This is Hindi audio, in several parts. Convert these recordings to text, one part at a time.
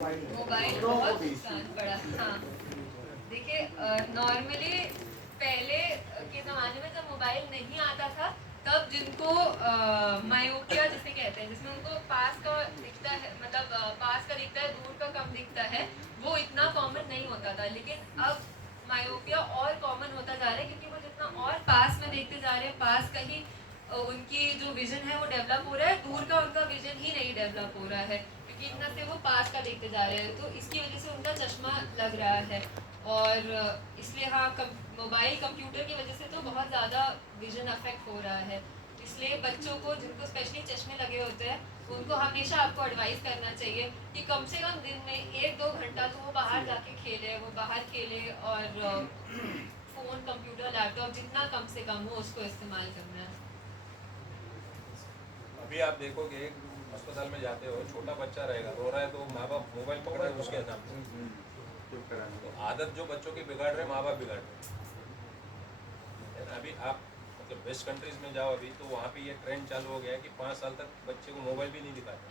मोबाइल बहुत नुकसान पड़ा। हाँ, देखिए नॉर्मली पहले के ज़माने में जब मोबाइल नहीं आता था तब जिनको मायोपिया जिसे कहते हैं, जिसमें उनको पास का दिखता है, मतलब पास का दिखता है, दूर का कम दिखता है, वो इतना कॉमन नहीं होता था। लेकिन अब मायोपिया और कॉमन होता जा रहा है, क्योंकि वो जितना और पास में देखते जा रहे हैं, पास का ही उनकी जो विजन है वो डेवलप हो रहा है, दूर का उनका विजन ही नहीं डेवलप हो रहा है, क्योंकि इतना से वो पास का देखते जा रहे हैं। तो इसकी वजह से उनका चश्मा लग रहा है। और इसलिए हाँ, मोबाइल कंप्यूटर की वजह से तो बहुत ज़्यादा विजन अफेक्ट हो रहा है। इसलिए बच्चों को जिनको स्पेशली चश्मे लगे होते हैं, उनको हमेशा आपको एडवाइस करना चाहिए कि कम से कम दिन में 1-2 घंटा तो वो बाहर जाके खेले, वो बाहर खेले, और फ़ोन, कंप्यूटर, लैपटॉप जितना कम से कम हो उसको इस्तेमाल करना है। अभी आप देखोगे अस्पताल में जाते हो, छोटा बच्चा रहेगा, रो रहा है तो माँ बाप मोबाइल पकड़ रहे हैं उसके हिसाब से। तो आदत जो बच्चों की बिगाड़ रहे, माँ बाप बिगाड़ रहे हैं ना। अभी आप मतलब वेस्ट कंट्रीज में जाओ अभी, तो वहाँ पे ये ट्रेंड चालू हो गया है कि 5 साल तक बच्चे को मोबाइल भी नहीं दिखाते।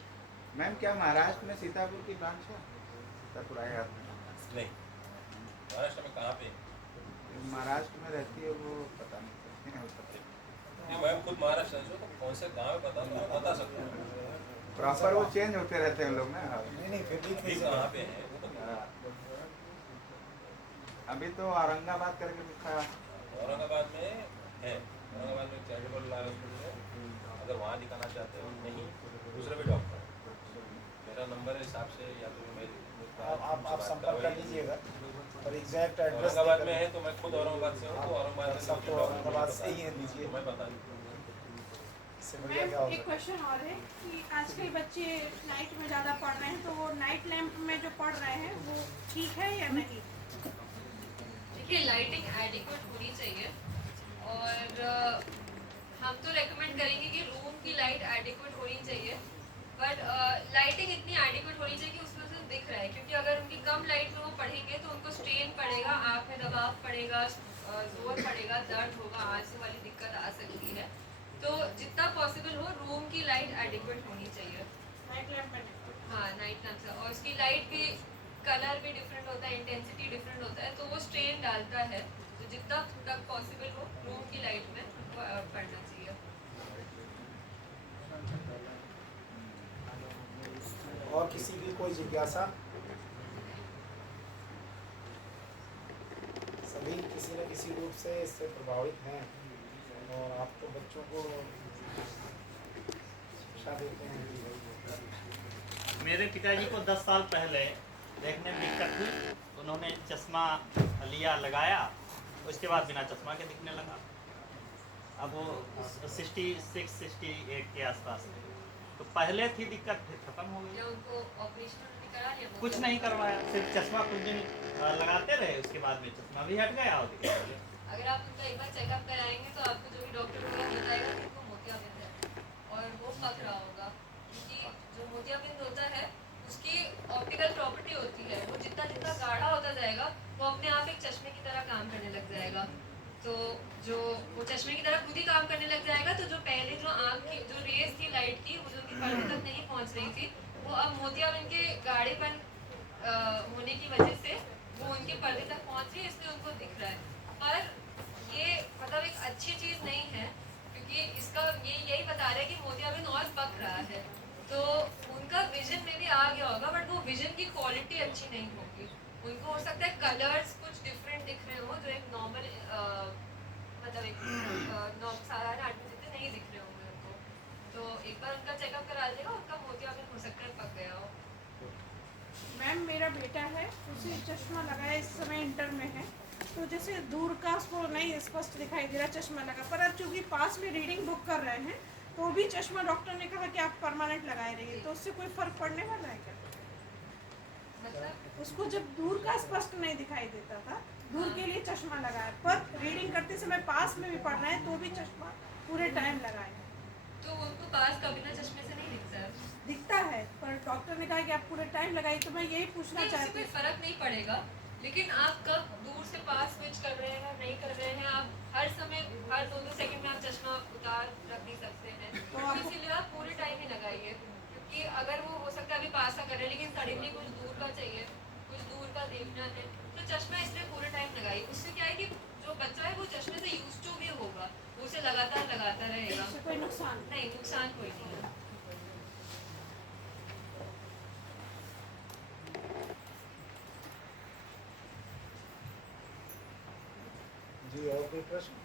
मैम क्या महाराष्ट्र में सीतापुर की ब्रांच है? सीतापुर आए आप? नहीं, महाराष्ट्र में कहाँ पे? महाराष्ट्र में रहती है वो, पता नहीं नहीं, मैं खुद महाराष्ट्र से हूँ, तो कौन से गाँव में बता सकता हूँ। प्रॉपर वो चेंज होते रहते हैं लोग ना। नहीं फिर भी कहाँ पे है वो तो। अभी तो औरंगाबाद करके लिखा है। औरंगाबाद में है, औरंगाबाद में चैरिटेबल हॉस्पिटल है, अगर वहाँ दिखाना चाहते हो। नहीं, दूसरे भी डॉक्टर, मेरा नंबर है हिसाब से, या तो आप संपर्क कर लीजिएगा। और एग्जैक्ट एड्रेस औरंगाबाद में है तो मैं खुद औरंगाबाद से हूँ, तो औरंगाबाद सब तो औरंगाबाद से ही है, लीजिए मैं बता दूँ। मैम एक क्वेश्चन और है कि आजकल बच्चे नाइट में ज़्यादा पढ़ रहे हैं, तो वो नाइट लैंप में जो पढ़ रहे हैं वो ठीक है या नहीं? देखिए, लाइटिंग एडिक्वेट होनी चाहिए, और हम तो रेकमेंड करेंगे कि रूम की लाइट एडिक्वेट होनी चाहिए, बट लाइटिंग इतनी एडिक्वेट होनी चाहिए कि उसमें से दिख रहा है, क्योंकि अगर उनकी कम लाइट में वो पढ़ेंगे तो उनको स्ट्रेन पड़ेगा, आँख में दबाव पड़ेगा, जोर पड़ेगा, दर्द होगा, आंसू वाली दिक्कत आ सकती है। तो जितना पॉसिबल हो रूम की लाइट एडिक्वेट होनी चाहिए। नाइट लैंप में? हाँ, नाइट लैंप से, और उसकी लाइट भी, कलर भी डिफरेंट होता है, इंटेंसिटी डिफरेंट होता है, तो वो स्ट्रेन डालता है। तो जितना तक पॉसिबल हो रूम की लाइट में पढ़ना चाहिए। और किसी की कोई जिज्ञासा? सभी किसी न किसी रूप से इससे प्रभावित हैं, और आप तो बच्चों को शिक्षा देते हैं। मेरे पिताजी को 10 साल पहले देखने में दिक्कत हुई, उन्होंने चश्मा लिया, लगाया, उसके बाद बिना चश्मा के दिखने लगा। अब वो 66-68 के आसपास थे। तो पहले थी दिक्कत, फिर खत्म हो गई। क्या उनको ऑपरेशन करा लिया? कुछ नहीं करवाया, सिर्फ चश्मा कुछ दिन लगाते रहे, उसके बाद में चश्मा भी हट गया। और अगर आप उनका एक बार चेकअप कराएंगे तो आपको जो भी डॉक्टर वगैरह बताएगा कि उनको मोतियाबिंद है, और वो पक रहा होगा, क्योंकि जो मोतियाबिंद होता है उसकी ऑप्टिकल प्रॉपर्टी होती है, वो जितना जितना गाढ़ा होता जाएगा वो अपने आप एक चश्मे की तरह काम करने लग जाएगा। तो जो वो चश्मे की तरह खुद ही काम करने लग जाएगा, तो जो पहले जो आँख की जो रेस थी लाइट की, वो जो उनकी पर्दे तक नहीं पहुँच रही थी, वो अब मोतियाबिंद के गाढ़ेपन होने की वजह से वो उनके पर्दे तक पहुँच रही है, इसलिए उनको दिख रहा है। पर ये मतलब एक अच्छी चीज़ नहीं है, क्योंकि इसका ये यही बता रहा है कि मोतियाबिंद और पक रहा है, तो उनका विजन में भी आ गया होगा, बट वो विजन की क्वालिटी अच्छी नहीं होगी। उनको हो सकता है कलर्स कुछ डिफरेंट दिख रहे हो, जो एक नॉर्मल मतलब एक साधारण आदमी जितने नहीं दिख रहे होंगे उनको। तो एक बार उनका चेकअप करा देगा, उनका मोतियाबिंद हो सकता है पक गया हो। मैम मेरा बेटा है, उसे चश्मा लगाया, इस समय इंटर में है, तो जैसे दूर का उसको नहीं स्पष्ट दिखाई दे रहा चश्मा लगा, पर अब चूँकि पास में रीडिंग बुक कर रहे हैं तो भी चश्मा डॉक्टर ने कहा कि आप परमानेंट लगाए रहिए, तो उससे कोई फर्क पड़ने वाला है क्या? मतलब उसको जब दूर का स्पष्ट नहीं दिखाई देता था, दूर के लिए चश्मा लगाया, पर रीडिंग करते समय पास में भी पढ़ रहे हैं तो भी चश्मा पूरे टाइम लगाए। तो उनको पास का बिना चश्मे से नहीं दिखता है? दिखता है, पर डॉक्टर ने कहा कि आप पूरे टाइम लगाइए, तो मैं यही पूछना चाहती कोई हूँ। फर्क नहीं पड़ेगा, लेकिन आप कब दूर से पास स्विच कर रहे हैं नहीं कर रहे हैं, आप हर समय हर 2-2 सेकंड में आप चश्मा उतार रख नहीं सकते हैं, तो इसीलिए आप पूरे टाइम ही लगाइए। कि अगर वो हो सकता है अभी पास का कर रहे हैं लेकिन सडनली कुछ दूर का चाहिए, कुछ दूर का देखना है, तो चश्मा इसलिए पूरे टाइम लगाइए। उससे क्या है कि जो बच्चा है वो चश्मे से यूज टू भी होगा, वो उसे लगातार लगाता रहेगा, इससे कोई नुकसान नहीं नुकसान कोई नहीं है। जी और कोई प्रश्न?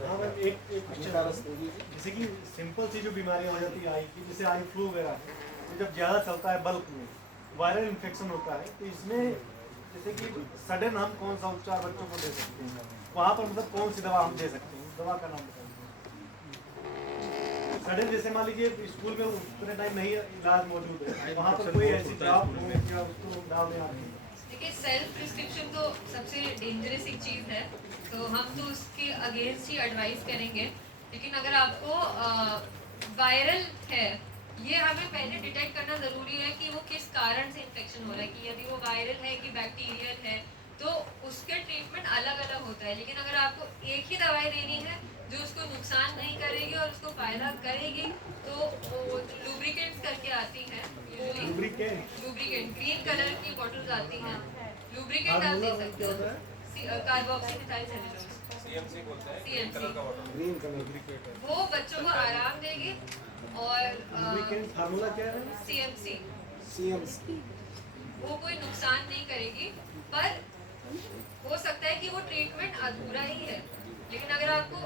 हाँ मैम एक जैसे कि सिंपल सी जो बीमारियां हो जाती है आई की, जैसे आई फ्लू वगैरह, तो जब ज़्यादा चलता है बल्क में वायरल इन्फेक्शन होता है, तो इसमें जैसे कि सडन हम कौन सा उपचार बच्चों को दे सकते हैं, वहाँ पर मतलब कौन सी दवा हम दे सकते हैं, दवा का नाम बताइए। सडन जैसे मान लीजिए स्कूल में उतने टाइम नहीं इलाज मौजूद है, वहाँ पर कोई ऐसी दवा या उसको डाल दें आप। देखिए सेल्फ प्रिस्क्रिप्शन तो सबसे डेंजरस एक चीज़ है, तो हम तो उसके अगेंस्ट ही एडवाइस करेंगे। लेकिन अगर आपको वायरल है, ये हमें पहले डिटेक्ट करना ज़रूरी है कि वो किस कारण से इन्फेक्शन हो रहा है, कि यदि वो वायरल है कि बैक्टीरियल है, तो उसके ट्रीटमेंट अलग अलग होता है। लेकिन अगर आपको एक ही दवाई देनी है जो उसको नुकसान नहीं करेगी और उसको फ़ायदा करेगी, तो वो लुब्रिकेंट्स करके आती हैं, लुब्रिकेंट ग्रीन कलर की बॉटल्स आती हैं, लुब्रिकेंट आप दे सकते हैं, कार्बोक्सीमिथाइल सेलुलोज, CMC बोलते हैं, CMC। कलर का बॉटल। ग्रीन कलर वो बच्चों को आराम देगी। और फार्मूला क्या है? CMC CMC। वो कोई नुकसान नहीं करेगी, पर हो सकता है कि वो ट्रीटमेंट अधूरा ही है। लेकिन अगर आपको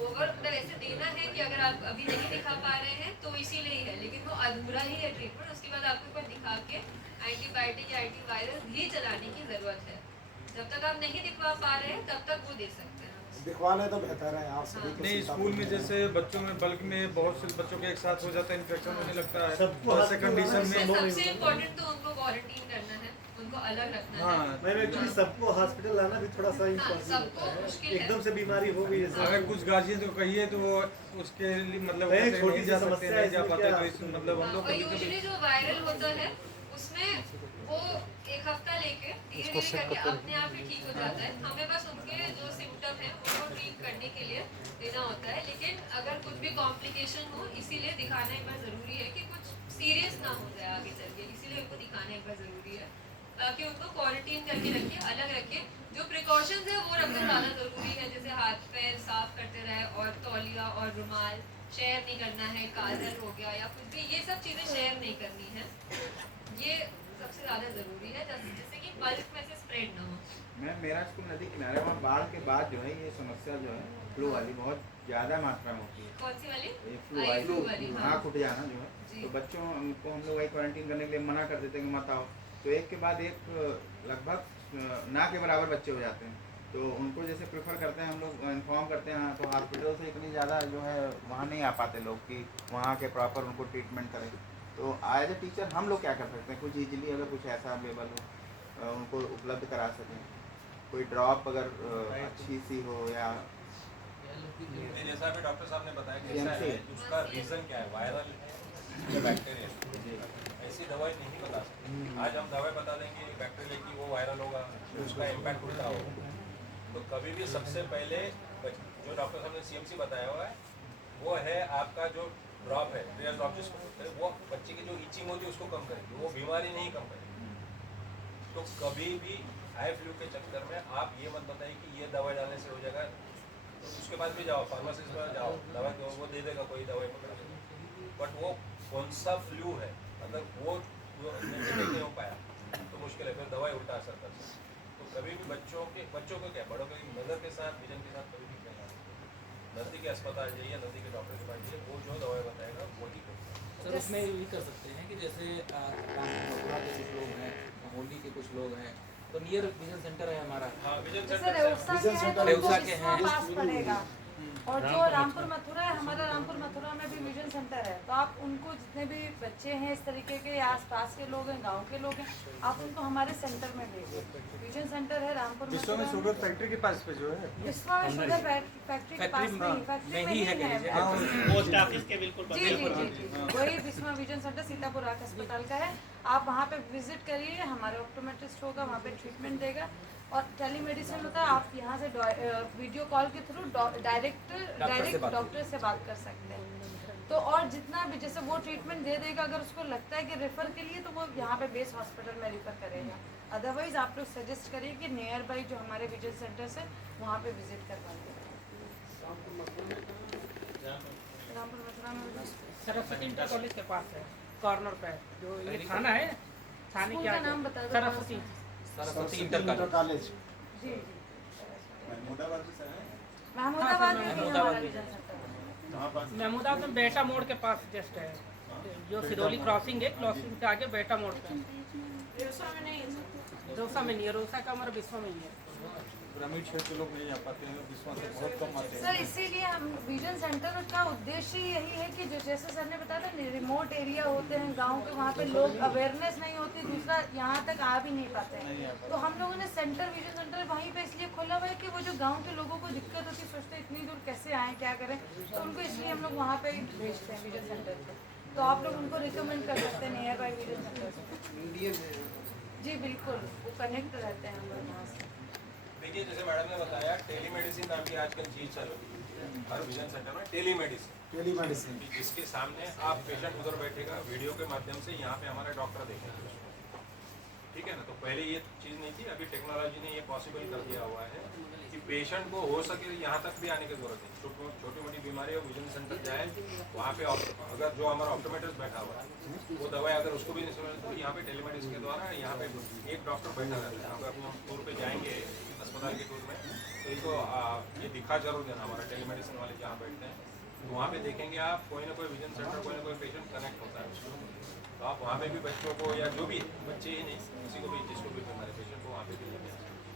ओवर मतलब ऐसे देना है कि अगर आप अभी नहीं दिखा पा रहे हैं तो इसीलिए ही है, लेकिन वो अधूरा ही है ट्रीटमेंट। उसके बाद आपको कोई दिखा के एंटीबायोटिक या एंटीवायरस भी चलाने की ज़रूरत है। जब तक आप नहीं दिखवा पा रहे हैं तब तक वो दे सकते हैं। दिखवाना तो बेहतर है आप सभी के नहीं, साथ। स्कूल में जैसे बच्चों में बल्क में बहुत से बच्चों के एक साथ हो जाता है, इन्फेक्शन होने लगता है, सबको ऐसे कंडीशन उसमें में सबसे इम्पोर्टेंट तो उनको क्वारंटीन करना है, उनको अलग रखना है। हाँ, मैम एक्चुअली सबको हॉस्पिटल लाना भी थोड़ा सा इम्पॉसिबल सबको होता है, मुश्किल है। एकदम से बीमारी हो गई जैसे अगर कुछ गार्जियन को कहिए तो वो उसके लिए मतलब नहीं, ऐसे छोटी नहीं सी जा समस्या सकते, है, नहीं जा इसमें पाते, क्या- तो इस मतलब हम लोग और कभी कभी यूजुअली जो वायरल होता है उसमें वो एक हफ्ता लेके धीरे धीरे करके अपने आप ही ठीक हो जाता है। हमें बस उनके जो सिम्टम है उनको ट्रीट करने के लिए देना होता है। लेकिन अगर कुछ भी कॉम्प्लिकेशन हो, इसीलिए दिखाना एक बार ज़रूरी है कि कुछ सीरियस ना हो जाए आगे चल के, इसीलिए उनको दिखाना एक बार ज़रूरी है। ताकि उनको क्वारंटीन करके रखिए, अलग रखिए। जो प्रिकॉशंस है वो रखना ज़्यादा ज़रूरी है, जैसे हाथ पैर साफ करते रहे और तौलिया और रुमाल शेयर नहीं करना है, काजल हो गया या कुछ भी, ये सब चीज़ें शेयर नहीं करनी है। ये सबसे ज़्यादा ज़रूरी है, जिससे कि बल्क में से स्प्रेड ना हो। मैं मेरा स्कूल नदी किनारे, वहाँ बाढ़ के बाद जो है ये समस्या जो है फ्लू वाली बहुत ज़्यादा मात्रा में होती है। कौन सी वाली? ये फ्लू आई फ्लू वाली, वाली, हाँ। नाक उठ जाना जो है, जी। तो बच्चों को हम लोग वही क्वारंटीन करने के लिए मना कर देते हैं कि मत आओ। तो एक के बाद एक लगभग ना के बराबर बच्चे हो जाते हैं, तो उनको जैसे प्रेफर करते हैं हम लोग, इन्फॉर्म करते हैं, तो हॉस्पिटल से इतनी ज़्यादा जो है वहाँ नहीं आ पाते लोग कि वहाँ के प्रॉपर उनको ट्रीटमेंट करें। तो एज ए टीचर हम लोग क्या कर सकते हैं, कुछ ईजिली अगर कुछ ऐसा अवेलेबल हो उनको उपलब्ध करा सकें, कोई ड्रॉप अगर अच्छी सी हो, या ये जैसा अभी डॉक्टर साहब ने बताया कि ऐसा CMC है, उसका रीज़न क्या है, वायरल है या बैक्टीरियल, ऐसी दवाई नहीं बता सकते। आज हम दवाई बता देंगे बैक्टीरियल की, वो वायरल होगा, उसका इम्पैक्ट उल्टा होगा। तो कभी भी सबसे पहले जो डॉक्टर साहब ने CMC बताया हुआ है वो है आपका जो ड्रॉप है, रियल ड्रॉप जिसको बोलते हैं, वो बच्चे की जो इचिंग होती है उसको कम करेगी, वो बीमारी नहीं कम करेगी। तो कभी भी आई फ्लू के चक्कर में आप ये मत बताइए कि ये दवाई डालने से हो जाएगा, तो उसके बाद भी जाओ फार्मासिस्ट पर जाओ, दवाई दो, वो दे देगा कोई दवाई पकड़ के, बट वो कौन सा फ्लू है, मतलब वो नहीं हो पाया तो मुश्किल है, फिर दवाई उल्टा असर कर सकती है। तो कभी भी बच्चों को क्या, बड़ों के नज़र के साथ, विजन के साथ कभी भी कहना, नज़दीकी अस्पताल जाइए, नज़दीकी डॉक्टर के पास जाइए, वो जो दवाई बताएगा वही करेगा। सर उसमें ये भी कर सकते हैं कि जैसे मथुरा के कुछ लोग हैं, होली के कुछ लोग हैं, तो नियर विजन सेंटर है हमारा, हाँ, विजन जैसे सेंटर रेउसा के हैं तो रेउसा उनको के बिस्वा हैं। पास पड़ेगा, और जो रामपुर मथुरा है, हमारा रामपुर मथुरा में भी विजन सेंटर है, तो आप उनको जितने भी बच्चे हैं इस तरीके के या आसपास के लोग हैं, गांव के लोग हैं, आप उनको हमारे सेंटर में भेजिए। विजन सेंटर है रामपुर विश्व में मथुरा शुगर फैक्ट्री के पास पे जो है, विश्वा में शुगर फैक्ट्री के पास नहीं, फैक्ट्री में ही है। हाँ, पोस्ट ऑफिस के बिल्कुल जी जी जी जी, वही विश्वा विजन सेंटर सीतापुर राक अस्पताल का है। आप वहाँ पे विजिट करिए, हमारे ऑप्टोमेट्रिस्ट होगा, वहाँ पे ट्रीटमेंट देगा। और टेलीमेडिसिन होता है, आप यहाँ से वीडियो कॉल के थ्रू डायरेक्ट डॉक्टर से बात कर सकते हैं। तो और जितना भी जैसे वो ट्रीटमेंट दे देगा, अगर उसको लगता है कि रेफ़र के लिए, तो वो यहाँ पे बेस हॉस्पिटल में रेफ़र करेगा। अदरवाइज़ आप लोग सजेस्ट करिए कि नियर बाई जो हमारे विजन सेंटर से वहाँ पे विजिट करवाइए। रामपुर मथुरा में सरस्वती इंटर कॉलेज के पास है, कॉर्नर पे जो ये थाना है, थाने स्कूल के का आगे नाम बता दो। Saraswati inter college. जी जी महमूदाबाद में भी हमारा विजन सेंटर है। महमूदाबाद में बेटा मोड़ के पास जस्ट है, जो सिरोली क्रॉसिंग है, क्रॉसिंग के आगे बेटा मोड़ पे। रेवसा में नहीं है सर। रोसा में नहीं है, रोसा का हमारा विश्व में ही है। ग्रामीण क्षेत्र के लोग नहीं आ पाते हैं, विश्वास से बहुत कम आते हैं। सर इसीलिए हम विजन सेंटर का उद्देश्य ही यही है कि जो जैसे सर ने बताया था, रिमोट एरिया होते हैं गांव के, वहाँ पे लोग अवेयरनेस नहीं होती, दूसरा यहाँ तक आ भी नहीं पाते हैं। तो हम लोगों ने सेंटर विजन सेंटर वहीं पे इसलिए खोला हुआ है कि वो जो गाँव के लोगों को दिक्कत होती है, सोचते इतनी दूर कैसे आएँ, क्या करें, तो उनको इसलिए हम लोग वहाँ पे भेजते हैं विजन सेंटर पे। तो आप लोग उनको रिकमेंड कर सकते हैं नियर बाई विजन सेंटर से। जी बिल्कुल, वो कनेक्ट रहते हैं हम लोग वहाँ से। देखिए जैसे मैडम ने बताया, टेलीमेडिसिन नाम की आजकल चीज चल रही है हर विजन सेंटर में। टेलीमेडिसिन जिसके सामने आप पेशेंट उधर बैठेगा, वीडियो के माध्यम से यहाँ पे हमारा डॉक्टर देखेंगे, ठीक है ना। तो पहले ये चीज़ नहीं थी, अभी टेक्नोलॉजी ने ये पॉसिबल कर दिया हुआ है कि पेशेंट को हो सके यहाँ तक भी आने की जरूरत नहीं। छोटी मोटी बीमारी हो, विजन सेंटर जाए, वहाँ पे अगर जो हमारा ऑप्टोमेट्रिस्ट बैठा हुआ है वो दवाई अगर उसको भी नहीं समझ, तो यहाँ पे टेलीमेडिसिन के द्वारा यहाँ पे एक डॉक्टर बैठा रहता है। अगर हम टूर पे जाएंगे अस्पताल के टूर में, तो इनको ये दिखा जरूर देना, हमारा टेलीमेडिसिन वाले जहाँ बैठते हैं, तो वहाँ पे देखेंगे आप कोई ना कोई विजन सेंटर, कोई ना कोई पेशेंट कनेक्ट होता है। तो आप वहाँ पे भी बच्चों को, या जो भी बच्चे ही नहीं, किसी को भी, जिसको भी हमारे पेशेंट को वहाँ पे भी लेके आ सकते हैं।